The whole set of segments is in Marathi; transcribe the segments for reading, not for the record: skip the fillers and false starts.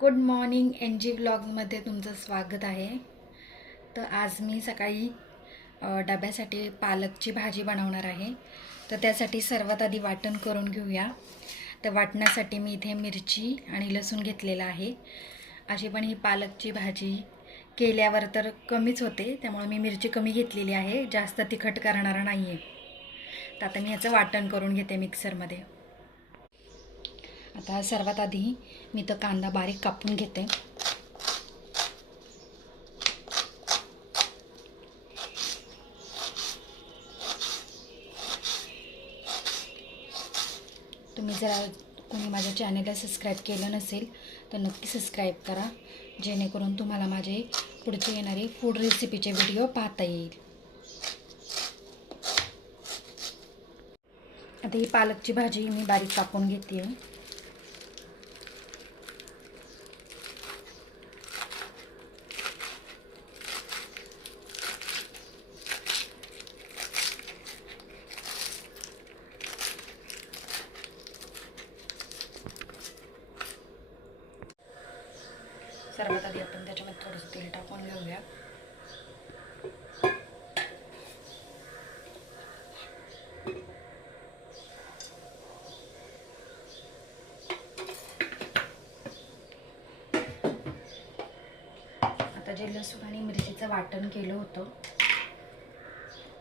गुड मॉर्निंग NG व्लॉगमध्ये तुमचं स्वागत आहे. तर आज मी सकाळी डब्यासाठी पालकची भाजी बनवणार आहे. तर त्यासाठी सर्वात आधी वाटण करून घेऊया. तर वाटण्यासाठी मी इथे मिरची आणि लसूण घेतलेला आहे. अशी पण ही पालकची भाजी केल्यावर तर कमीच होते, त्यामुळे मी मिरची कमी घेतलेली आहे, जास्त तिखट करणार नाही आहे. तर आता मी याचं वाटण करून घेते मिक्सरमध्ये. आता सर्वात आधी मी तर कांदा बारीक कापून घेते. तुम्ही जर कोणी माझ्या चॅनलला सबस्क्राईब केलं नसेल तर नक्की सबस्क्राईब करा, जेणेकरून तुम्हाला माझे पुढचे येणारे फूड रेसिपीचे व्हिडिओ पाहता येईल. आता ही पालकची भाजी मी बारीक कापून घेते. सर्वात आधी आपण त्याच्यामध्ये थोडंसं तेल टाकून घेऊया. आता जे लसूण आणि मिरचीचं वाटण केलं होतं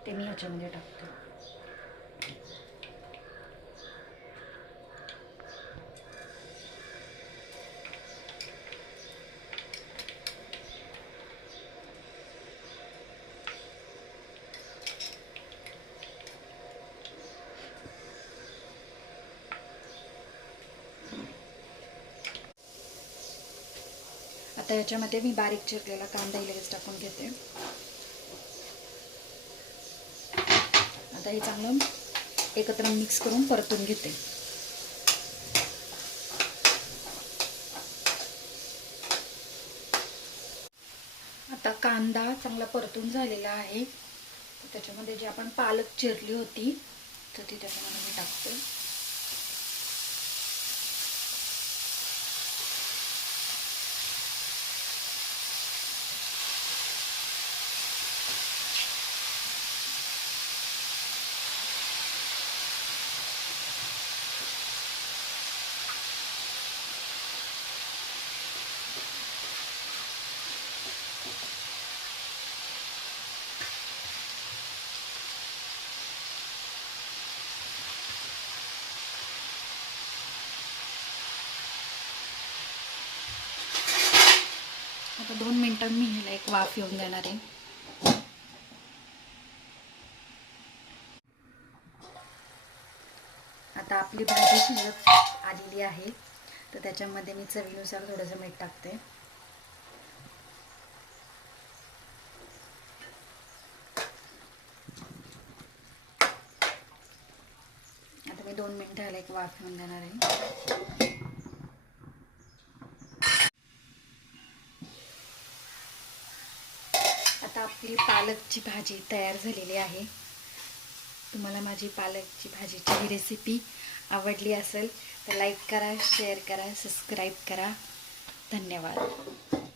ते मी ह्याच्यामध्ये टाकते. आता याच्यामध्ये मी बारीक चिरलेला कांदा लगेच टाकून घेते. आता हे चांगलं एकत्र मिक्स करून परतून घेते. आता कांदा चांगला परतून झालेला आहे. त्याच्यामध्ये जी आपण पालक चिरली होती तर ती त्याच्यामध्ये मी टाकते. आता 2 मिनिटांत मी ह्याला एक वाफ येऊन देणार आहे. आता आपली भाजी शिजत आलेली आहे, तर त्याच्यामध्ये मी चवीनुसार थोडंसं मीठ टाकते. आता मी 2 मिनिटं ह्याला एक वाफ येऊन देणार आहे. आता आपली पालकची भाजी तयार झालेली आहे. तुम्हाला माझी पालकची भाजीची ही रेसिपी आवडली असेल तर लाईक करा, शेअर करा, सबस्क्राईब करा. धन्यवाद.